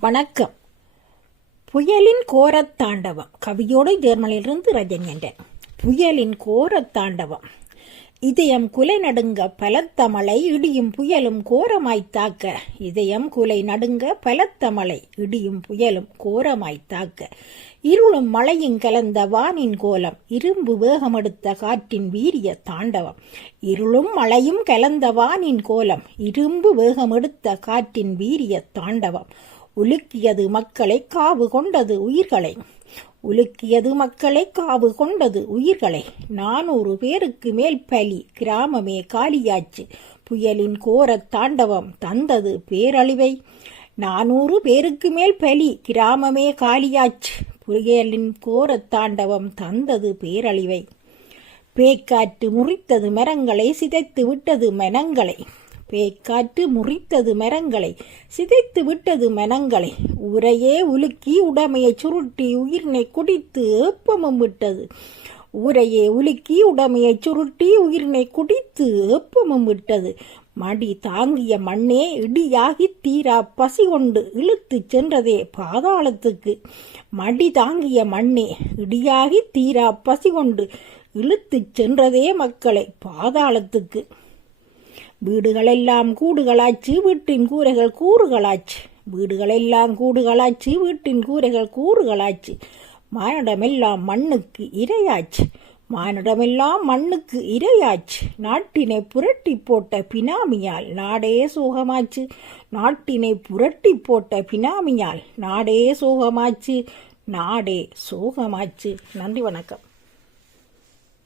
வணக்கம். புயலின் கோரத் தாண்டவம். கவியோடு ஜெர்மனியிலிருந்து ரஜன் புயலின் கோரத் தாண்டவம். இதயம் குலை நடுங்க பலத்த மழை இடியும் புயலும் கோரமாய் தாக்க. இதயம் குலை நடுங்க பலத்த மழை இடியும் புயலும் கோரமாய் தாக்க. இருளும் மழையும் கலந்த வானின் கோலம் இரும்பு வேகமெடுத்த காற்றின் வீரிய தாண்டவம். இருளும் மழையும் கலந்த வானின் கோலம் இரும்பு வேகமெடுத்த காற்றின் வீரிய தாண்டவம். உலுக்கியது மக்களை காவு கொண்டது உயிர்களை. உலுக்கியது மக்களை காவு கொண்டது உயிர்களை. நானூறு பேருக்கு மேல் பலி கிராமமே காலியாச்சு. புயலின் கோரத் தாண்டவம் தந்தது பேரழிவை. நானூறு பேருக்கு மேல் பலி கிராமமே காலியாச்சு. புயலின் கோரத் தாண்டவம் தந்தது பேரழிவை. பேக்காற்று முறித்தது மரங்களை சிதைத்து விட்டது மனங்களை. பேய்க்காற்று முறித்தது மரங்களை சிதைத்து விட்டது மனங்களை. உரையே உலுக்கி உடமையை சுருட்டி உயிரினை குடித்து ஏப்பமும் விட்டது. ஊரையே உலுக்கி உடமையை சுருட்டி உயிரினை குடித்து ஏப்பமும் விட்டது. மடி தாங்கிய மண்ணே இடியாகி தீரா பசி கொண்டு இழுத்து சென்றதே பாதாளத்துக்கு. மடி தாங்கிய மண்ணே இடியாகி தீரா பசி கொண்டு இழுத்து சென்றதே மக்களை பாதாளத்துக்கு. வீடுகளெல்லாம் கூடுகளாச்சு வீட்டின் கூரைகள் கூறுகளாச்சு. வீடுகளெல்லாம் கூடுகளாச்சு வீட்டின் கூரைகள் கூறுகளாச்சு. மானிடமெல்லாம் மண்ணுக்கு இரையாச்சு. மானிடமெல்லாம் மண்ணுக்கு இரையாச்சு. நாட்டினை புரட்டி போட்ட பினாமியால் நாடே சோகமாச்சு. நாட்டினை புரட்டி போட்ட பினாமியால் நாடே சோகமாச்சு. நாடே சோகமாச்சு. நன்றி வணக்கம்.